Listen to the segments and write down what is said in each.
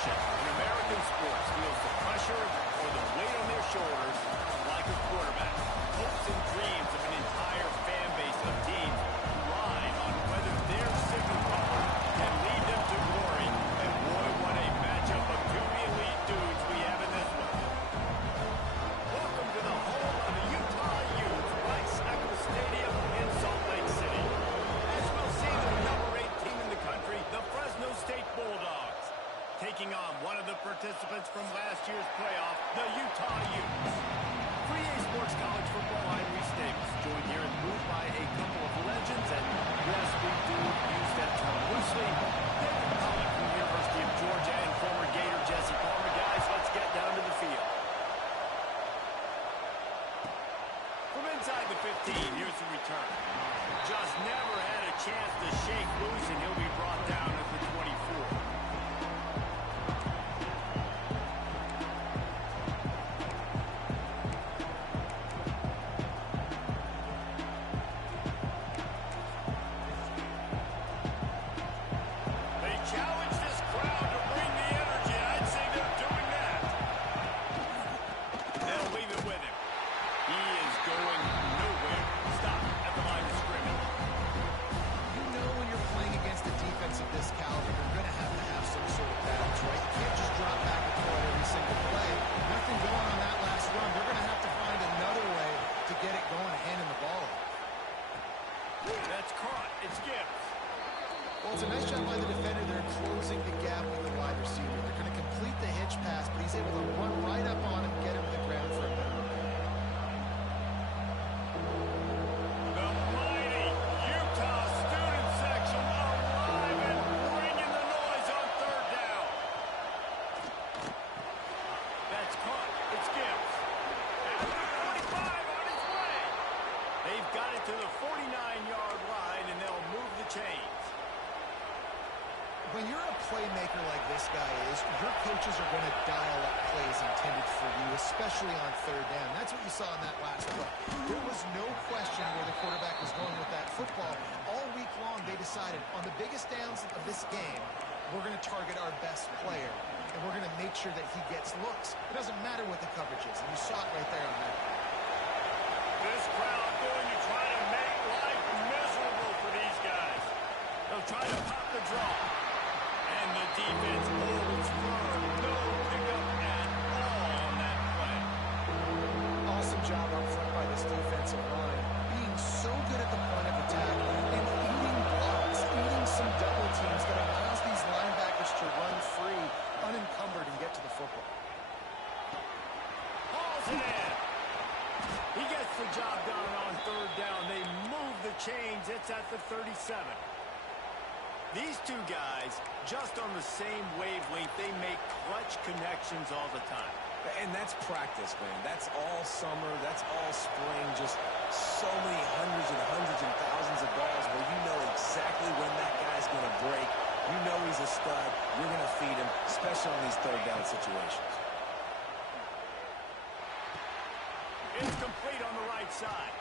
position in American sports feels the pressure or the weight on their shoulders like a quarterback. Hopes and dreams of an entire fan base of teams rely on whether their signal color can lead them to glory. And boy, what a matchup of two elite dudes we have in this one. Welcome to the home of the Utah Utes, Rice Eccles Stadium in Salt Lake City. As we'll see, the number 8 team in the country, the Fresno State Bulldogs, taking on one of the participants from last year's playoff, the Utah Utes. 3A Sports College Football, I'm Reese Davis, joined here in the booth by a couple of legends, and yes, we do use that term loosely. David Pollack from the University of Georgia and former Gator Jesse Palmer. Guys, let's get down to the field. From inside the 15, here's the return. Just never had a chance to shake loose, and he'll be brought down at the 24. Well, it's a nice job by the defender. They're closing the gap with the wide receiver. They're going to complete the hitch pass, but he's able to run right up on him and get him to the ground for a minute. The mighty Utah student section alive and bringing the noise on third down. That's caught. It's Gibbs. At the 45 on his way. They've got it to the 49-yard line, and they'll move the chains. When you're a playmaker like this guy is, your coaches are going to dial up plays intended for you, especially on third down. That's what you saw in that last play. There was no question where the quarterback was going with that football. All week long, they decided on the biggest downs of this game, we're going to target our best player, and we're going to make sure that he gets looks. It doesn't matter what the coverage is, and you saw it right there on that play. This crowd going to try to make life miserable for these guys. They'll try to pop the draw. And the defense holds firm. No pickup at all on that play. Awesome job up front by this defensive line. Being so good at the point of attack and eating blocks, eating some double teams that allows these linebackers to run free, unencumbered, and get to the football. Hauls it in. He gets the job done on third down. They move the chains. It's at the 37. These two guys, just on the same wavelength, they make clutch connections all the time. And that's practice, man. That's all summer. That's all spring. Just so many hundreds and thousands of balls where you know exactly when that guy's going to break. You know he's a stud. You're going to feed him, especially on these third down situations. It's complete on the right side.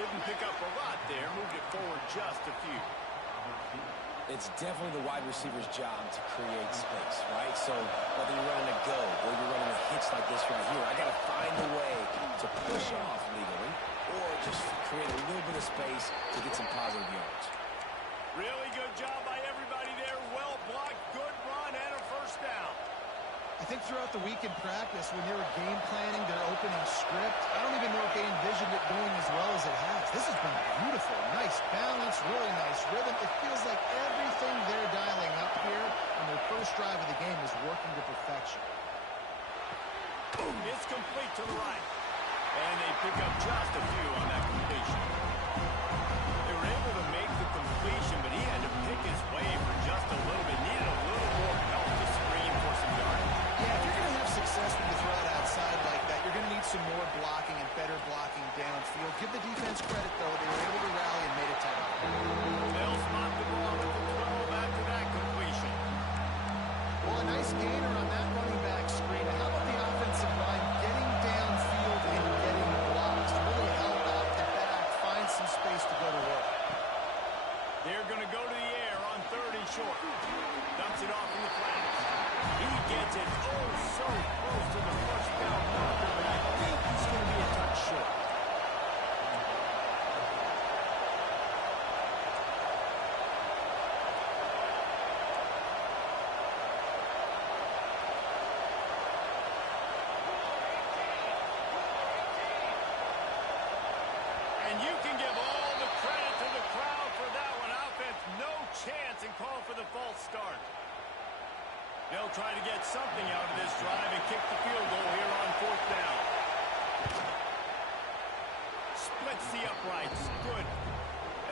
Didn't pick up a lot there. Moved it forward just a few. It's definitely the wide receiver's job to create space, right? So whether you're running a go or you're running a hitch like this right here, I got to find a way to push off legally or just create a little bit of space to get some positive yards. Really good job by everybody there. Well blocked, good run, and a first down. I think throughout the week in practice, when they were game planning their opening script, I don't even know if they envisioned it going as well as it has. This has been beautiful. Nice balance, really nice rhythm. It feels like everything they're dialing up here on their first drive of the game is working to perfection. Boom, it's complete to the right. And they pick up just a few on that completion. They were able to make the completion, but he had to pick his way for just a little bit. Needed a little more help to screen for some yardage. Yeah, if you're going to have success when you throw it outside like that, you're going to need some more blocking and better blocking downfield. Give the defense credit, though. They were able to rally and made a tackle. They'll spot the ball at the 12 after that completion. Well, a nice gainer on that running back screen. How about the offensive line getting downfield and getting blocks to really help out the back, find some space to go to work? They're going to go to the air on third and short. gets it so close to the first down marker, but I think he's going to be a touch short. And you can give all the credit to the crowd for that one. Offense, no chance, and call for the false start. They'll try to get something out of this drive and kick the field goal here on fourth down. Splits the uprights. Good.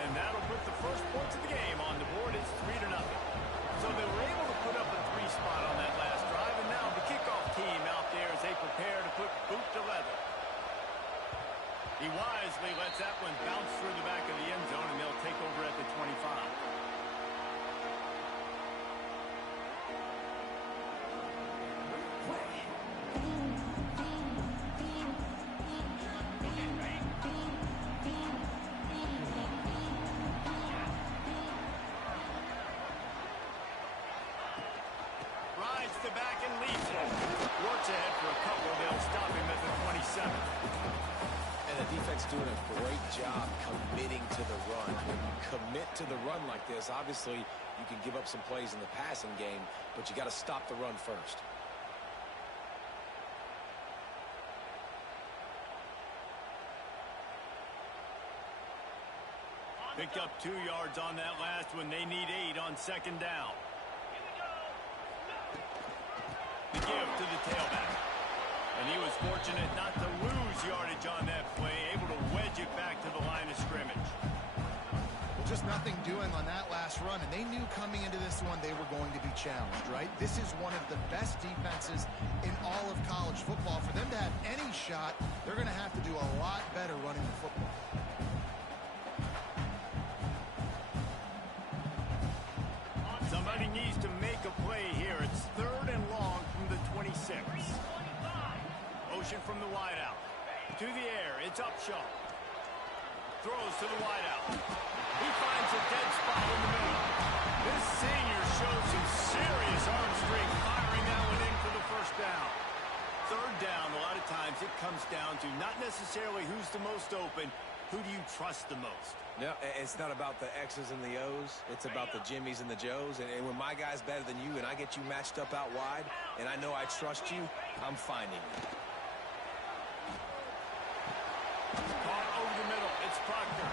And that'll put the first points of the game on the board. It's 3-0. So they were able to put up a 3 spot on that last drive, and now the kickoff team out there as they prepare to put boot to leather. He wisely lets that one bounce through the back of the end zone, and they'll take over at the 25. Rides the back and leads it. Works ahead for a couple. They'll stop him at the 27. And the defense doing a great job committing to the run. When you commit to the run like this, obviously you can give up some plays in the passing game, but you got to stop the run first. Picked up 2 yards on that last one. They need 8 on second down. The give to the tailback. And he was fortunate not to lose yardage on that play, able to wedge it back to the line of scrimmage. Well, just nothing doing on that last run, and they knew coming into this one they were going to be challenged, right? This is one of the best defenses in all of college football. For them to have any shot, they're going to have to do a lot better running the football. Somebody needs to make a play here. It's 3rd and long from the 26. Motion from the wideout. To the air. It's Upshaw. Throws to the wideout. He finds a dead spot in the middle. This senior shows some serious arm strength, firing that one in for the first down. 3rd down, a lot of times it comes down to not necessarily who's the most open, who do you trust the most? No, it's not about the X's and the O's. It's about the Jimmies and the Joes. And when my guy's better than you and I get you matched up out wide and I know I trust you, I'm finding you. Caught over the middle. It's Proctor.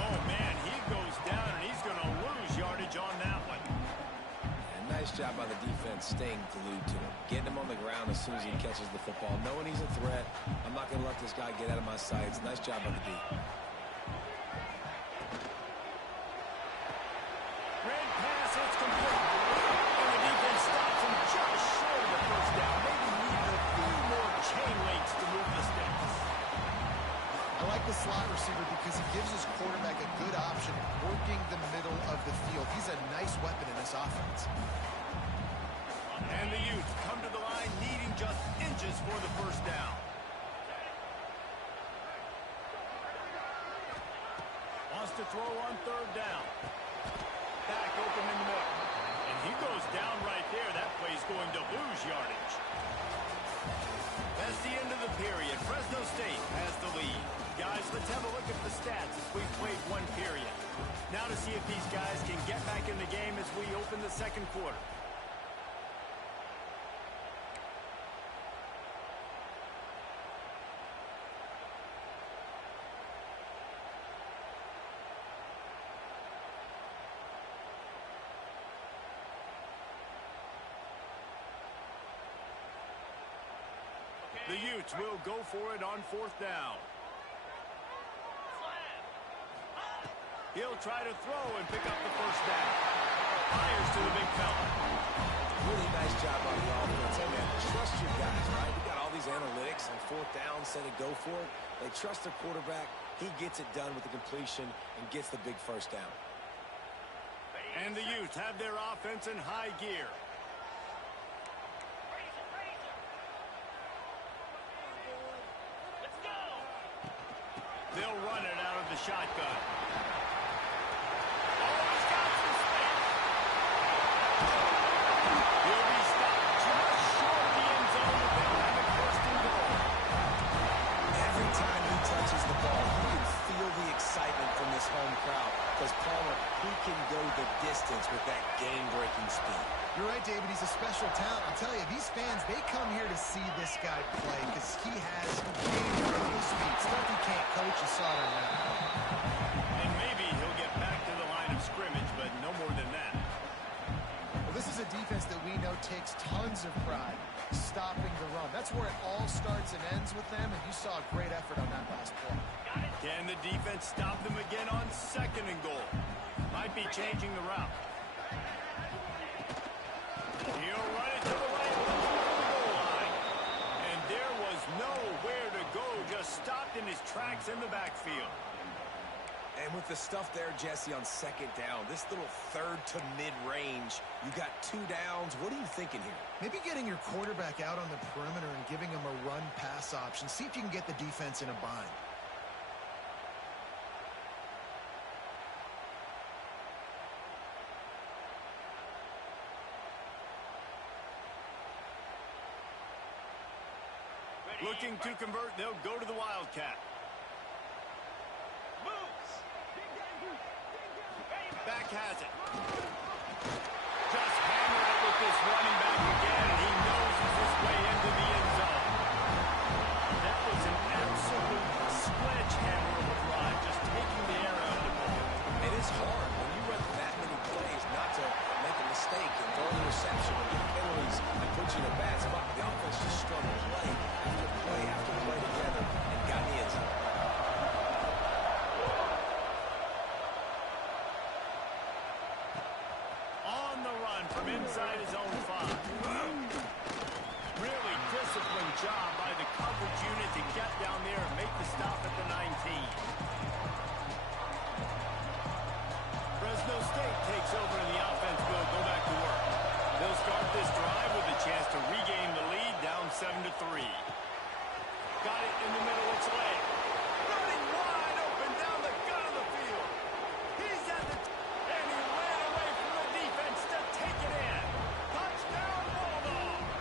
Oh, man, he goes down, and he's going to lose yardage on that one. And nice job by the defense staying glued to him. Getting him on the ground as soon as he catches the football. Knowing he's a threat, I'm not going to let this guy get out of my sights. Nice job by the D. Red pass, it's complete. And the defense stops him just short of the first down. Maybe need a few more chain links to move the sticks. I like the slot receiver because he gives his quarterback a good option working the middle of the field. He's a nice weapon in this offense. And the Utes come to the line needing just inches for the first down. Wants to throw on 3rd down. Back open in the middle. And he goes down right there. That play's going to lose yardage. That's the end of the period. Fresno State has the lead. Guys, let's have a look at the stats as we've played 1 period. Now to see if these guys can get back in the game as we open the second quarter. The Utes will go for it on 4th down. He'll try to throw and pick up the first down. Fires to the big fella. Really nice job on the offense. Hey, man, trust your guys, right? We got all these analytics on 4th down, said it, go for it. They trust their quarterback. He gets it done with the completion and gets the big first down. And the Utes have their offense in high gear. They'll run it out of the shotgun. Oh, he's got some space. He'll be stopped just speed. You're right, David. He's a special talent. I'll tell you, these fans, they come here to see this guy play because he has incredible speed. Stuff he can't coach. You saw it on that. And maybe he'll get back to the line of scrimmage, but no more than that. Well, this is a defense that we know takes tons of pride stopping the run. That's where it all starts and ends with them, and you saw a great effort on that last play. Can the defense stop them again on 2nd and goal? Might be changing the route. He'll run it to the right goal line. And there was nowhere to go, just stopped in his tracks in the backfield. And with the stuff there, Jesse, on 2nd down, this little 3rd to mid-range, you got 2 downs. What are you thinking here? Maybe getting your quarterback out on the perimeter and giving him a run-pass option. See if you can get the defense in a bind. Looking to convert, they'll go to the Wildcat. Back has it. Just hammer it with this running back again, and he noses his way into the end zone. That was an absolute sledgehammer of a drive, just taking the air out of the ball. It is hard when you run that many plays not to make a mistake and throw an interception or get penalties and put you in a bad spot. The offense just strung play after play after play together and got in the end zone. On the run from inside his own 5. Really disciplined job by the coverage unit to get down there and make the stop at the 19. Fresno State takes over and the offense will go back to work. They'll start this drive with a chance to regain the lead, down 7-3. Got it in the middle, it's late. Running wide open down the gut of the field. He's at the... and he ran away from the defense to take it in. Touchdown, Bulldogs!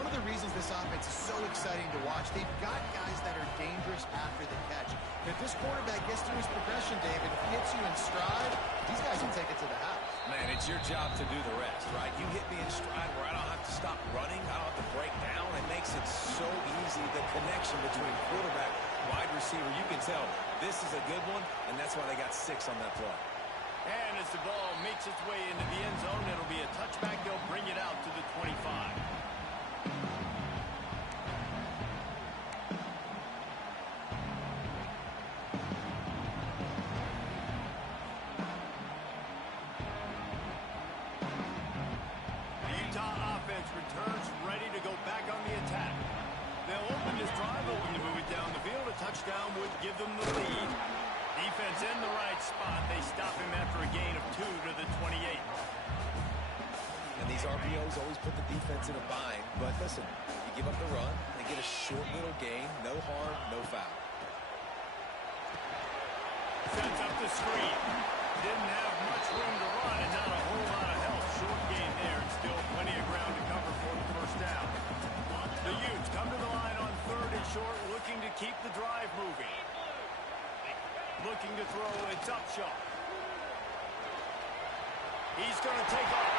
One of the reasons this offense is so exciting to watch, they've got guys that are dangerous after the catch. If this quarterback gets through his progression, David, if he hits you in stride, these guys will take it to the house. Man, it's your job to do the rest, right? You hit me in stride where I don't have to stop running. I don't have to break down. It makes it so easy. The connection between quarterback, wide receiver, you can tell this is a good one, and that's why they got 6 on that play. And as the ball makes its way into the end zone, it'll be a touchback. They'll bring it out to the 25. Returns ready to go back on the attack. They'll open this drive, looking to move it down the field. A touchdown would give them the lead. Defense in the right spot. They stop him after a gain of 2 to the 28. And these RPOs always put the defense in a bind. But listen, you give up the run, they get a short little gain. No harm, no foul. Sets up the screen. Didn't have much room to run and not a whole lot of help. Short gain there and still plenty of ground to cover for the first down. The Utes come to the line on 3rd and short, looking to keep the drive moving. Looking to throw, it's Upshaw. He's going to take off.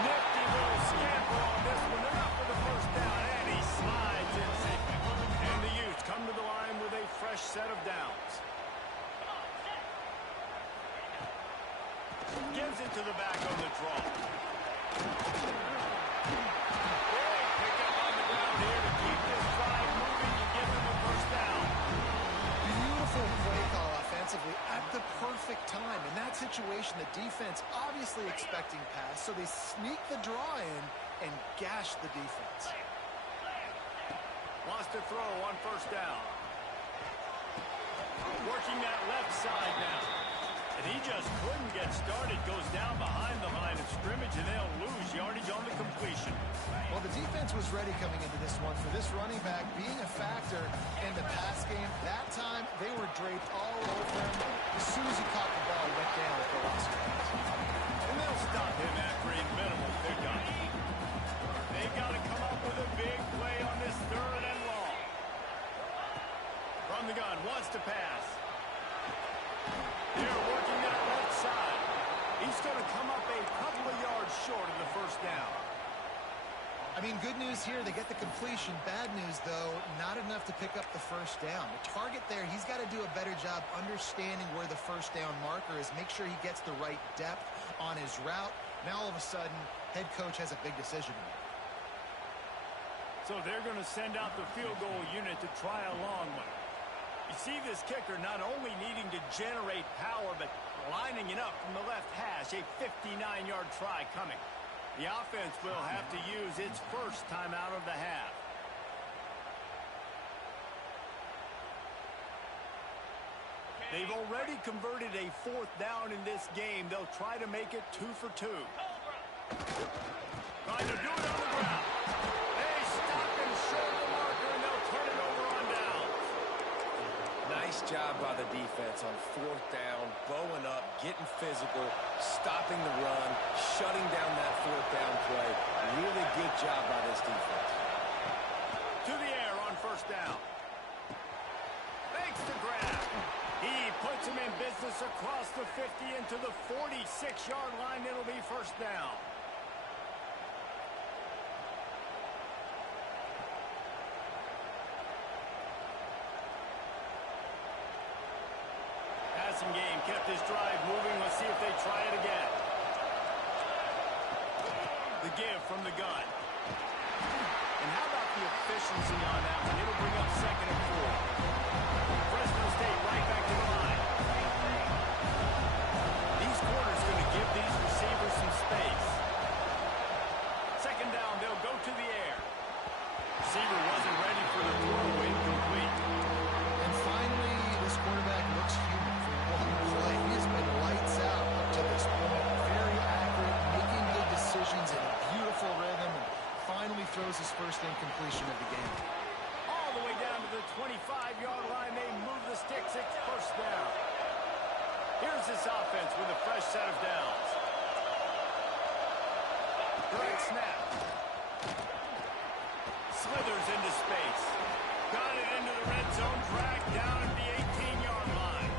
Nifty little scamper on this one. They're up for the first down, and he slides in safely. And the Utes come to the line with a fresh set of downs. Gives it to the back on the draw. Pick up on the ground here to keep this drive moving and give them a first down. Beautiful play call offensively at the perfect time. In that situation, the defense obviously expecting pass, so they sneak the draw in and gash the defense. Wants to throw on first down. Working that left side now. And he just couldn't get started. Goes down behind the line of scrimmage, and they'll lose yardage on the completion. Well, the defense was ready coming into this one for this running back being a factor in the pass game. That time, they were draped all over him. As soon as he caught the ball, he went down with the loss of yards. And they'll stop him after a minimal pickup. They got to come up with a big play on this 3rd and long. From the gun, wants to pass. They're working that left side. He's going to come up a I mean, good news here, they get the completion. Bad news, though, not enough to pick up the first down. The target there, he's got to do a better job understanding where the first down marker is, make sure he gets the right depth on his route. Now, all of a sudden, head coach has a big decision to make. So they're going to send out the field goal unit to try a long one. You see this kicker not only needing to generate power, but lining it up from the left hash, a 59-yard try coming. The offense will have to use its first timeout of the half. They've already converted a fourth down in this game. They'll try to make it 2 for 2. Trying to do it on the ground. They stop him short of the marker, and they'll turn it over on down. Nice job by the defense on fourth down, bowing up, getting physical, stopping the run, shutting down that fourth down play. Really good job by this defense. To the air on first down. Makes the grab. He puts him in business across the 50 into the 46-yard line. It'll be first down. Passing game kept this drive moving. Let's see if they try it again. The give from the gun. And how about the efficiency on that one? It'll bring up 2nd and 4. Fresno State right back to the line. These corners going to give these receivers some space. 2nd down, they'll go to the air. Receiver wasn't ready for the throw, incomplete. And finally, this quarterback looks human for one play. He has been lights out up to this point. Very accurate, making good decisions in a beautiful rhythm, and finally throws his first incompletion of the game. All the way down to the 25-yard line. They move the sticks. It's first down. Here's this offense with a fresh set of downs. Direct snap. Slithers into space. Got it into the red zone. Dragged down at the 18-yard line.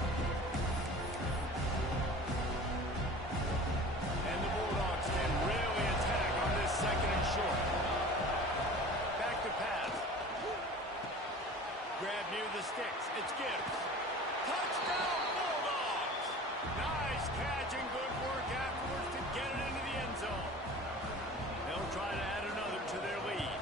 And the Bulldogs can really attack on this 2nd and short. Back to pass. Grab near the sticks. It's Gibbs. Touchdown, Bulldogs! Nice catch and good work afterwards to get it into the end zone. They'll try to add another to their lead.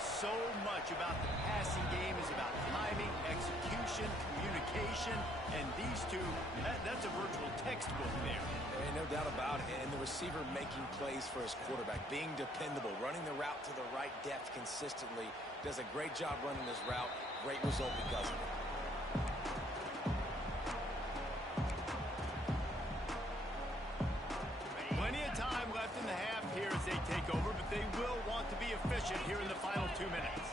So much about the passing game is about timing, execution, communication, and these two, that's a virtual textbook there. And no doubt about it. And the receiver making plays for his quarterback, being dependable, running the route to the right depth consistently. Does a great job running his route. Great result because of it. Plenty of time left in the half here as they take over, but they will want to be efficient here in the final 2 minutes.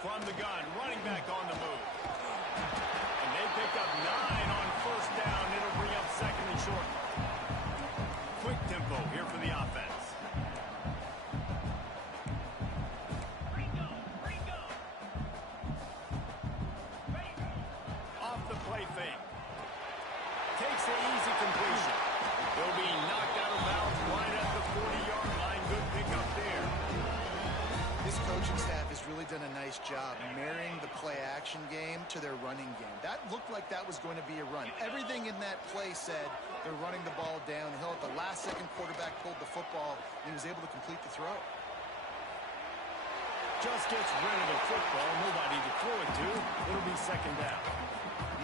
From the gun, running back on the move. And they pick up 9 on first down. It'll bring up 2nd and short. Quick tempo here for the offense. Off the play fake. Takes the easy completion. They'll be knocked out of bounds right at the 40-yard line. Good pickup there. This coaching staff has really done a nice job marrying the play-action game to their running game. That looked like that was going to be a run. Everything in that play said they're running the ball downhill. At the last second, quarterback pulled the football, and he was able to complete the throw. Just gets rid of the football. Nobody to throw it to. It'll be 2nd down.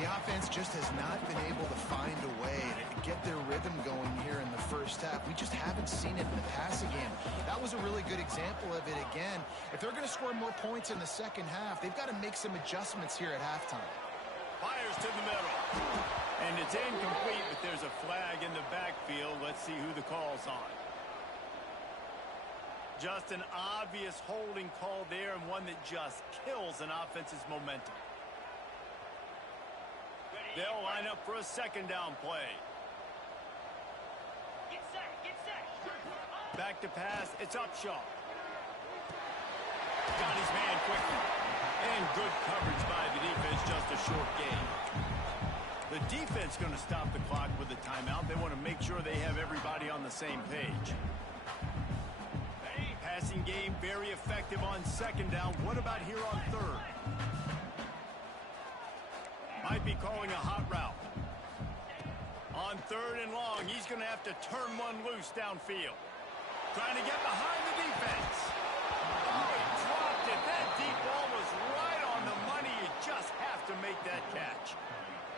The offense just has not been able to find a way to get their rhythm going here in the first half. We just haven't seen it in the passing game. That was a really good example of it again. If they're going to score more points in the second half, they've got to make some adjustments here at halftime. Fires to the middle. And it's incomplete, but there's a flag in the backfield. Let's see who the call's on. Just an obvious holding call there, and one that just kills an offense's momentum. They'll line up for a 2nd down play. Get set. Back to pass. It's Upshaw. Got his man quickly. And good coverage by the defense. Just a short gain. The defense going to stop the clock with a timeout. They want to make sure they have everybody on the same page. passing game, very effective on second down. What about here on third? Might be calling a hot route. On third and long, he's going to have to turn one loose downfield. Trying to get behind the defense. Oh, he dropped it. That deep ball was right on the money. You just have to make that catch.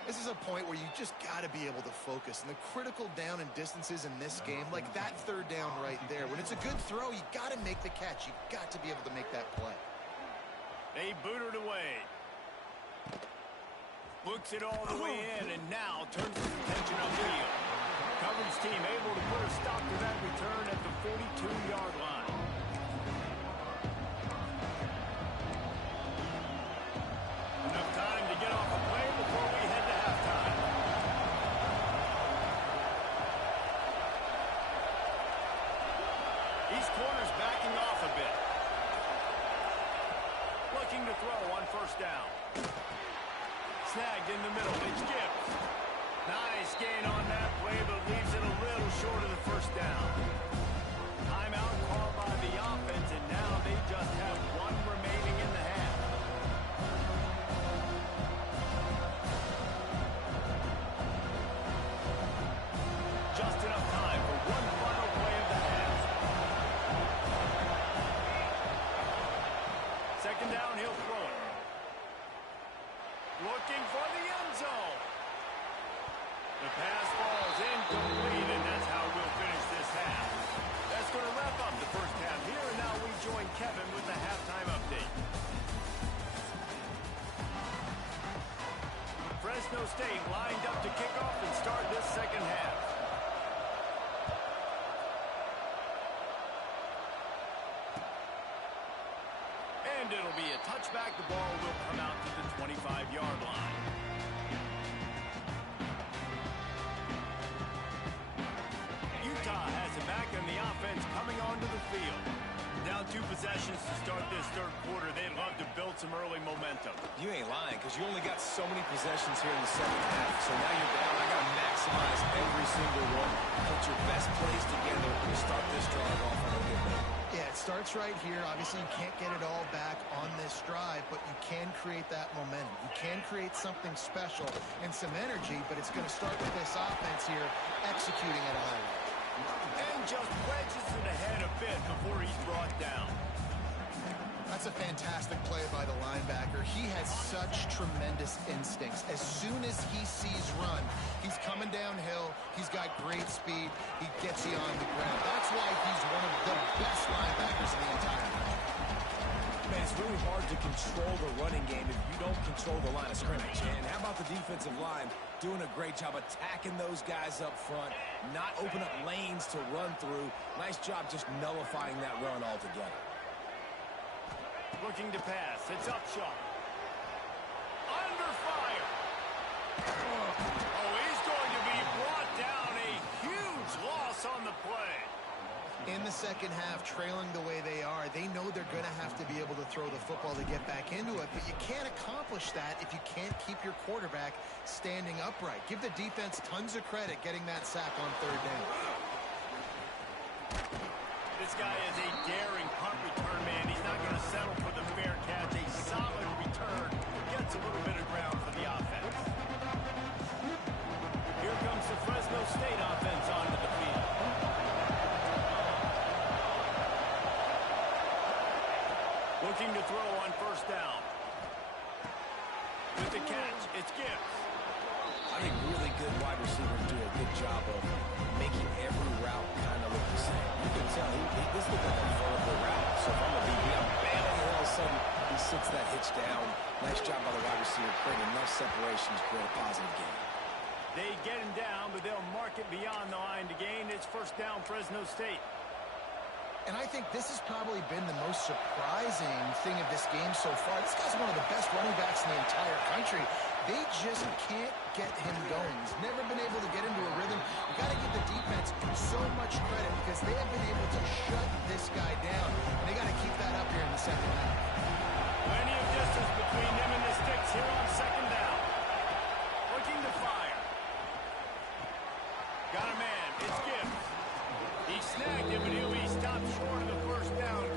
This is a point where you just got to be able to focus. And the critical down and distances in this game, like that third down right there, when it's a good throw, you got to make the catch. You got to be able to make that play. They boot it away. Looks it all the way in, and now turns his attention upfield. Coverage team able to put a stop to that return at the 42-yard line. Enough time to get off a play before we head to halftime. These corners backing off a bit. Looking to throw on first down. Snagged in the middle. It's Gibbs. Nice gain on that play, but leaves it a little short of the first down. Timeout called by the offense, and now they just have one remaining in the half. Just enough time for one final play of the half. Second down, he'll throw it. Looking for the end zone. The pass falls incomplete, and that's how we'll finish this half. That's going to wrap up the first half here, and now we join Kevin with the halftime update. Fresno State lined up to kick off and start this second half. And it'll be a touchback. The ball will come out to the 25-yard line. Utah has it back, and the offense coming onto the field. Down 2 possessions to start this third quarter. They'd love to build some early momentum. You ain't lying, because you only got so many possessions here in the second half. So now you're down. I got to maximize every single one. Put your best plays together to start this drive off on a good note. Yeah, it starts right here. Obviously, you can't get it all back on this drive, but you can create that momentum. You can create something special and some energy, but it's going to start with this offense here executing at a high rate. And just wedges it ahead a bit before he's brought down. That's a fantastic play by the linebacker. He has such tremendous instincts. As soon as he sees run, he's coming downhill. He's got great speed. He gets you on the ground. That's why he's one of the best linebackers in the entire country. Man, it's really hard to control the running game if you don't control the line of scrimmage. And how about the defensive line doing a great job attacking those guys up front, not open up lanes to run through. Nice job just nullifying that run altogether. Looking to pass. It's Upshaw. Under fire. Oh, he's going to be brought down. A huge loss on the play. In the second half, trailing the way they are, they know they're going to have to be able to throw the football to get back into it, but you can't accomplish that if you can't keep your quarterback standing upright. Give the defense tons of credit getting that sack on third down. This guy is a daring punt return man. He's not going to settle for the fair catch. A solid return. Gets a little bit of ground for the offense. Here comes the Fresno State offense onto the field. Looking to throw on first down. With the catch, it's Gibbs. I think really good wide receivers do a good job of making every route kind of look the same. You can tell this looks like a vertical route. So if I'm a DB, I'm bailing, and all of a sudden he sits that hitch down. Nice job by the wide receiver, creating enough separation to create a positive gain. They get him down, but they'll mark it beyond the line to gain. It's first down, Fresno State. And I think this has probably been the most surprising thing of this game so far. This guy's one of the best running backs in the entire country. They just can't get him going. He's never been able to get into a rhythm. You got to give the defense so much credit because they have been able to shut this guy down. And they got to keep that up here in the second half. Plenty of distance between them and the sticks here on second down. Looking to fire. Got a man. It's Gibbs. He snagged him, but he'll be stopped short of the first down.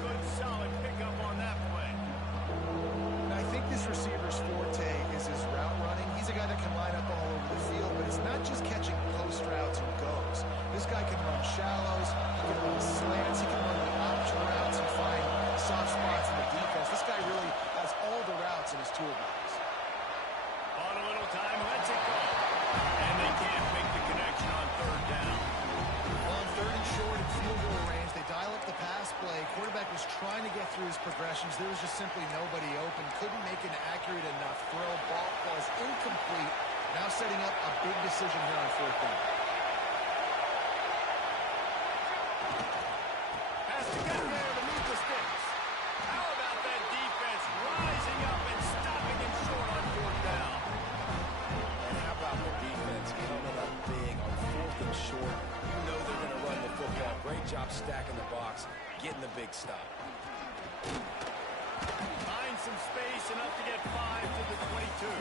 progressions. There was just simply nobody open. Couldn't make an accurate enough throw. Ball was incomplete. Now setting up a big decision here on fourth down. Has to get there to move the sticks. How about that defense rising up and stopping him short on fourth down? And how about the defense coming up big on fourth and short? You know they're going to run the football. Great job stacking the box, getting the big stop. Find some space, enough to get 5 to the 22.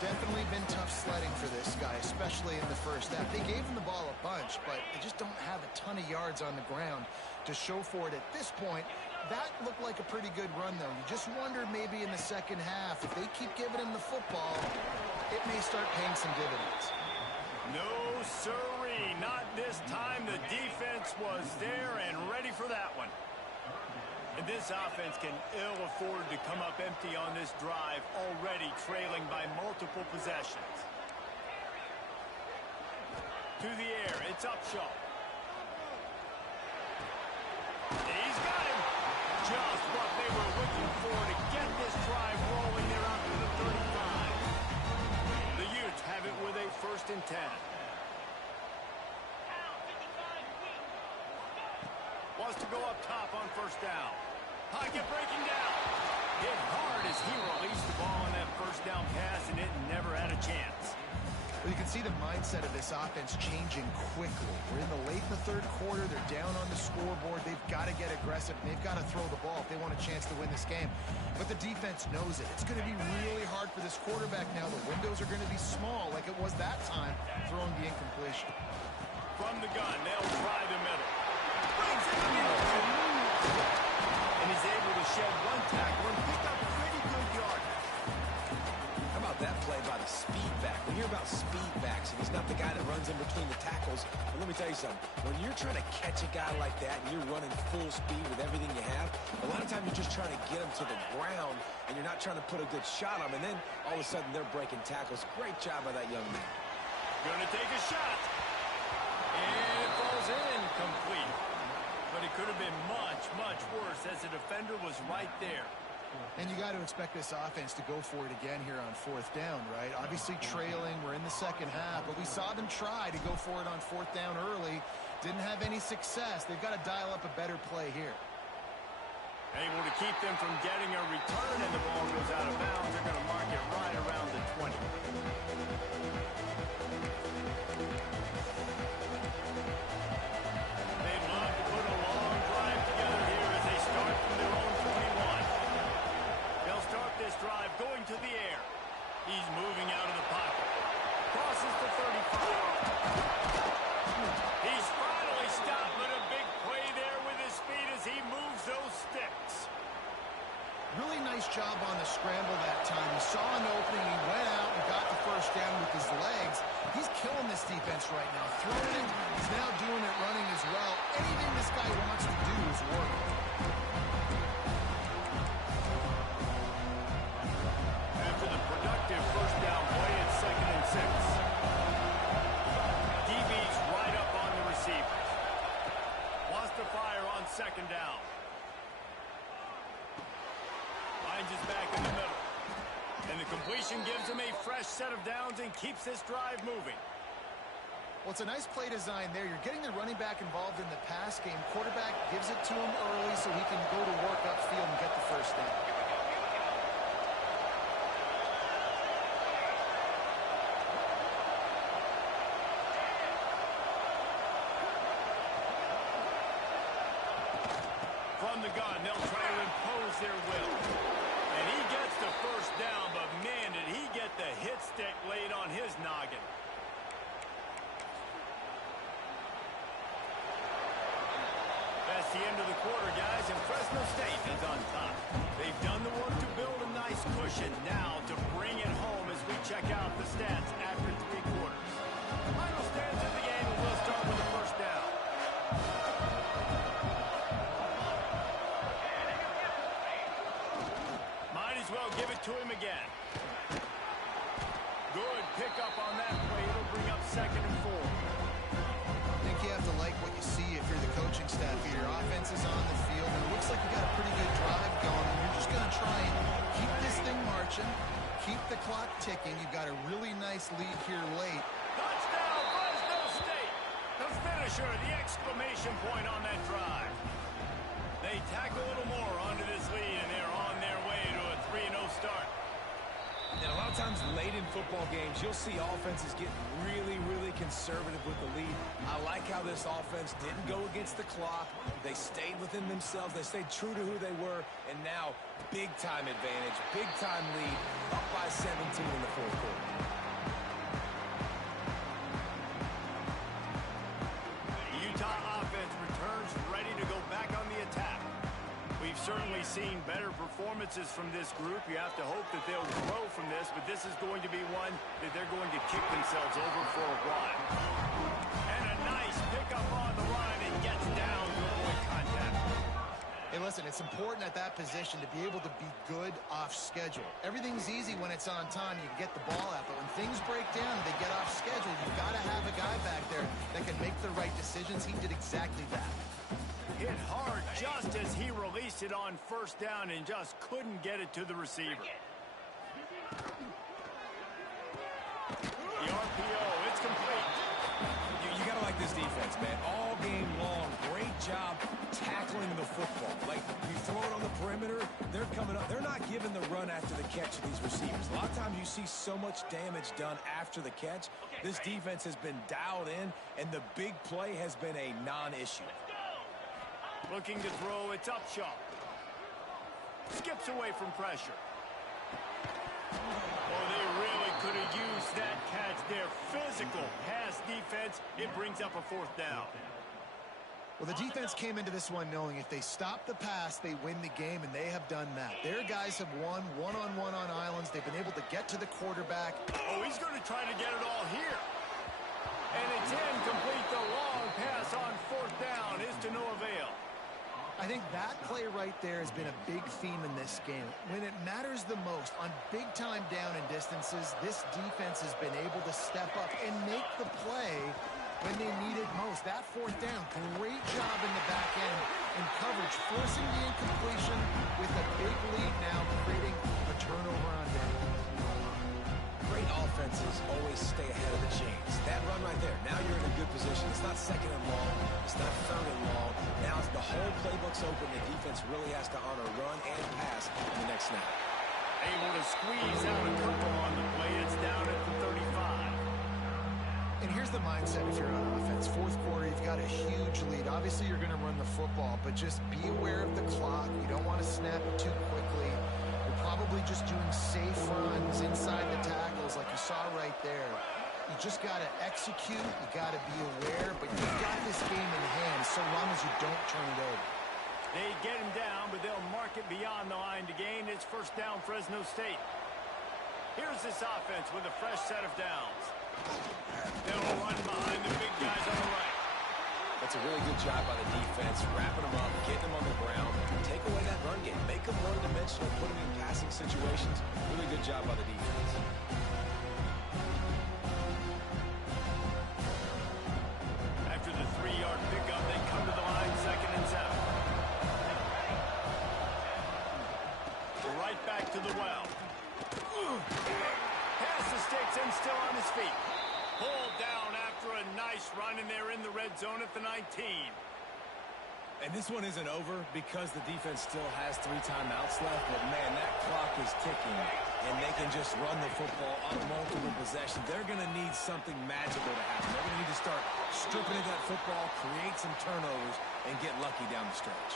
Definitely been tough sledding for this guy, especially in the first half. They gave him the ball a bunch, but they just don't have a ton of yards on the ground to show for it at this point. That looked like a pretty good run, though. You just wonder maybe in the second half, if they keep giving him the football, it may start paying some dividends. No, sirree, not this time. The defense was there and ready for that one. And this offense can ill afford to come up empty on this drive, already trailing by multiple possessions. To the air, it's Upshaw. He's got him. Just what they were looking for to get this drive rolling. They're up to the 35. The Utes have it with a 1st and 10. Wants to go up top on 1st down. Pocket breaking down. Hit hard as he released the ball on that 1st down pass, and it never had a chance. Well, you can see the mindset of this offense changing quickly. We're in the late in the 3rd quarter. They're down on the scoreboard. They've got to get aggressive. They've got to throw the ball if they want a chance to win this game. But the defense knows it. It's going to be really hard for this quarterback now. The windows are going to be small like it was that time, throwing the incompletion. From the gun, they'll try the middle. Brings it in. And he's able to shed one tackle and pick up pretty good yardage. How about that play by the speed back? We hear about speed backs, and he's not the guy that runs in between the tackles. But let me tell you something. When you're trying to catch a guy like that and you're running full speed with everything you have, a lot of times you're just trying to get him to the ground, and you're not trying to put a good shot on him. And then all of a sudden they're breaking tackles. Great job by that young man. Gonna take a shot. And it falls in complete. But it could have been much, much worse as the defender was right there. And you got to expect this offense to go for it again here on 4th down, right? Obviously trailing. We're in the second half, but we saw them try to go for it on 4th down early. Didn't have any success. They've got to dial up a better play here. Able to keep them from getting a return, and the ball goes out of bounds. They're going to mark it right around the 20. Going to the air. He's moving out of the pocket. Crosses the 35. He's finally stopped with a big play there with his speed as he moves those sticks. Really nice job on the scramble that time. He saw an opening. He went out and got the 1st down with his legs. He's killing this defense right now. Throwing it. He's now doing it running as well. Anything this guy wants to do is working. Productive 1st down play at 2nd and 6. DB's right up on the receivers. Wants to fire on 2nd down. Finds his back in the middle. And the completion gives him a fresh set of downs and keeps this drive moving. Well, it's a nice play design there. You're getting the running back involved in the pass game. Quarterback gives it to him early so he can go to work upfield and get the 1st down. From the gun, they'll try to impose their will. And he gets the 1st down, but man, did he get the hit stick laid on his noggin. That's the end of the quarter, guys, and Fresno State is on top. They've done the work to build a nice cushion. Now to bring it home as we check out the stats after 3 quarters. Final stands of the game, and we'll start with the 1st down. Well, give it to him again. Good pickup on that play. It'll bring up 2nd and 4. I think you have to like what you see if you're the coaching staff here. Your offense is on the field, and it looks like you got a pretty good the clock ticking. You've got a really nice lead here late. Touchdown, Fresno State! The finisher, the exclamation point on that drive. They tack a little more onto this lead, and they're on their way to a 3-0 start. And a lot of times late in football games, you'll see offenses get really, really conservative with the lead. I like how this offense didn't go against the clock. They stayed within themselves. They stayed true to who they were. And now, big-time advantage, big-time lead, up by 17 in the fourth quarter. The Utah offense returns ready to go back on the attack. We've certainly seen better performances from this group. You have to hope that they'll grow from this, but this is going to be one that they're going to kick themselves over for a while. And a nice pickup on the run and gets down to avoid contact. Hey, listen, it's important at that position to be able to be good off schedule. Everything's easy when it's on time. You can get the ball out, but when things break down and they get off schedule, you've got to have a guy back there that can make the right decisions. He did exactly that. Hit hard just as he released it on first down and just couldn't get it to the receiver. The RPO, it's complete. You got to like this defense, man. All game long, great job tackling the football. Like, you throw it on the perimeter, they're coming up. They're not giving the run after the catch to these receivers. A lot of times you see so much damage done after the catch. This defense has been dialed in, and the big play has been a non-issue. Looking to throw, it's Upshaw. Skips away from pressure. Oh, they really could have used that catch there. Physical pass defense. It brings up a fourth down. Well, the defense came into this one knowing if they stop the pass, they win the game, and they have done that. Their guys have won one-on-one on islands. They've been able to get to the quarterback. Oh, he's going to try to get it all here. And it's incomplete. The long pass on fourth down is to no avail. I think that play right there has been a big theme in this game. When it matters the most, on big-time down and distances, this defense has been able to step up and make the play when they need it most. That fourth down, great job in the back end in coverage, forcing the incompletion with a big lead now, creating a turnover on down. Great offenses always stay ahead of the chains. That run right there, now you're in a good position. It's not second and long. It's not third and long. Now the whole playbook's open. The defense really has to honor run and pass in the next snap. Able to squeeze out a couple on the play. It's down at the 35. And here's the mindset if you're on offense. Fourth quarter, you've got a huge lead. Obviously, you're going to run the football, but just be aware of the clock. You don't want to snap it too quickly. You're probably just doing safe runs inside the tackles like you saw right there. You just got to execute. You got to be aware, but you've got this game in hand so long as you don't turn it over. They get him down, but they'll mark it beyond the line to gain. It's first down, Fresno State. Here's this offense with a fresh set of downs. They'll run behind the big guys on the right. That's a really good job by the defense, wrapping them up, getting them on the ground. Take away that run game. Make them one-dimensional, put them in passing situations. Really good job by the defense. After the 3-yard pickup, they come to the line, 2nd and 7. Right back to the well. Past the sticks and still on his feet. Pulled down after a nice run, and they're in the red zone at the 19. And this one isn't over because the defense still has 3 timeouts left, but man, that clock is ticking, and they can just run the football on multiple possessions. They're going to need something magical to happen. They're going to need to start stripping at that football, create some turnovers, and get lucky down the stretch.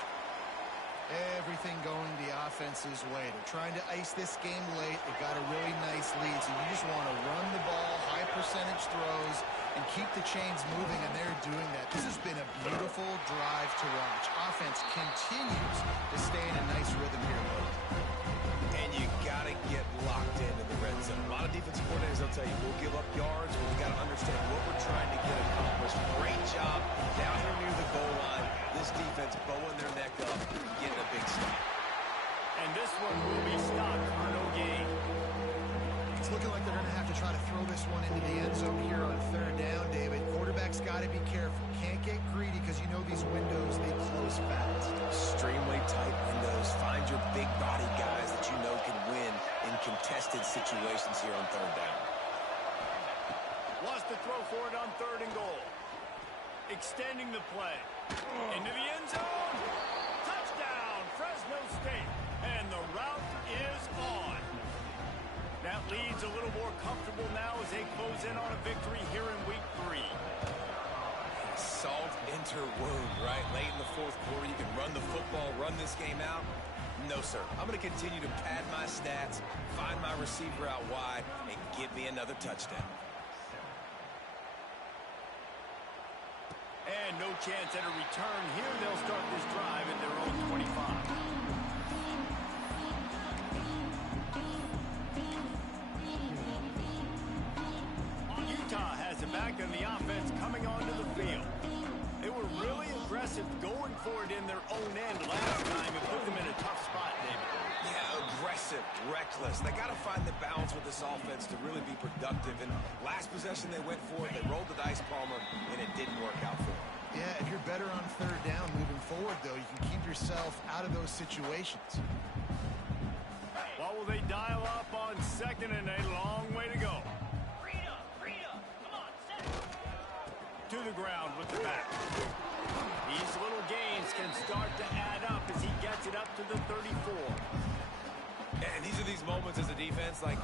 Everything going the offense's way. They're trying to ice this game late. They've got a really nice lead, so you just want to run the ball, high percentage throws, and keep the chains moving, and they're doing that. This has been a beautiful drive to watch. Offense continues to stay in a nice rhythm here late. And you got to get locked into the red zone. A lot of defensive coordinators will tell you, we'll give up yards, but we've got to understand what we're trying to get accomplished. Great job down here near the goal line. This defense bowing their neck up, getting a big stop. And this one will be stopped for no gain. It's looking like they're going to have to try to throw this one into the end zone here on 3rd down, David. Quarterback's got to be careful. Can't get greedy because you know these windows, they close fast. Extremely tight windows. Find your big body guys that you know can win in contested situations. situations here on third down. Wants to throw for it on 3rd and goal. Extending the play. Into the end zone. Touchdown, Fresno State. And the route is on. That lead's a little more comfortable now as they close in on a victory here in week 3. Salt enter wound, right? Late in the 4th quarter, you can run the football, run this game out. No, sir. I'm going to continue to pad my stats, find my receiver out wide, and give me another touchdown. And no chance at a return here. They'll start this drive at their own 25. Utah has it back, and the offense coming onto the field. They were really aggressive going for it in their own end last time and put them in a tough spot, David. Yeah, aggressive, reckless. They got to find the balance with this offense to really be productive. And last possession they went for it, they rolled the dice, Palmer, and it didn't work out for them. Yeah, if you're better on 3rd down moving forward, though, you can keep yourself out of those situations. What will they dial up on 2nd and a long way to go? To the ground with the back. These little gains can start to add up as he gets it up to the 34. And these are these moments as a defense, like,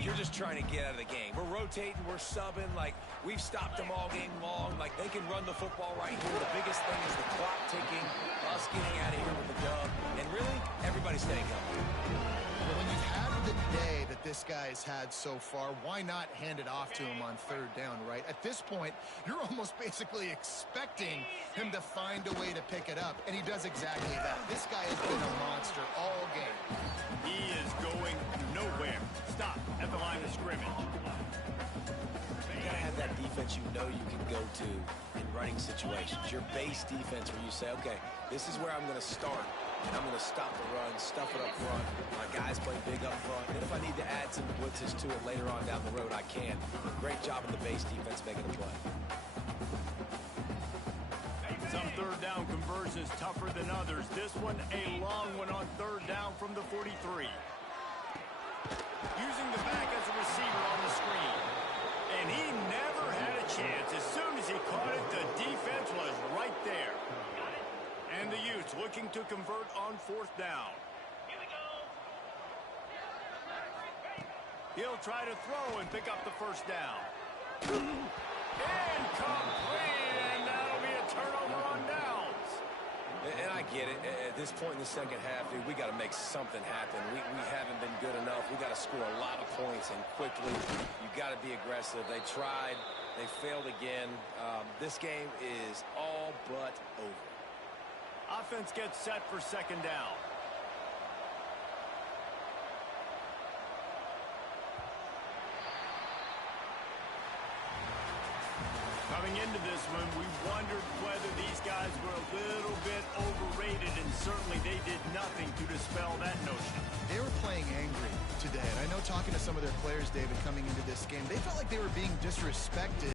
you're just trying to get out of the game. We're rotating, we're subbing, like, we've stopped them all game long. Like, they can run the football right here. The biggest thing is the clock ticking, us getting out of here with the dub, and really, everybody staying healthy. Well, when you've had the day that this guy's had so far, why not hand it off to him on 3rd down, right? At this point, you're almost basically expecting him to find a way to pick it up, and he does exactly that. This guy has been a monster all game. He is going nowhere. Stop at the line of scrimmage. You gotta have that defense you know you can go to in running situations. Your base defense where you say, okay, this is where I'm going to start, and I'm going to stop the run, stuff it up front. My guys play big up front. And if I need to add some blitzes to it later on down the road, I can. Great job in the base defense making the play. Some 3rd down conversions tougher than others. This one, a long one on 3rd down from the 43. Using the back as a receiver on the screen. And he never had a chance. As soon as he caught it, the defense was right there. And the Utes looking to convert on 4th down. He'll try to throw and pick up the 1st down. Incomplete, and that'll be a turnover on downs. And I get it. At this point in the second half, dude, we got to make something happen. We haven't been good enough. We got to score a lot of points, and quickly. You got to be aggressive. They tried. They failed again. This game is all but over. Offense gets set for 2nd down. Coming into this one, we wondered whether these guys were a little bit overrated, and certainly they did nothing to dispel that notion. They were playing angry today, and I know talking to some of their players, David, coming into this game, they felt like they were being disrespected.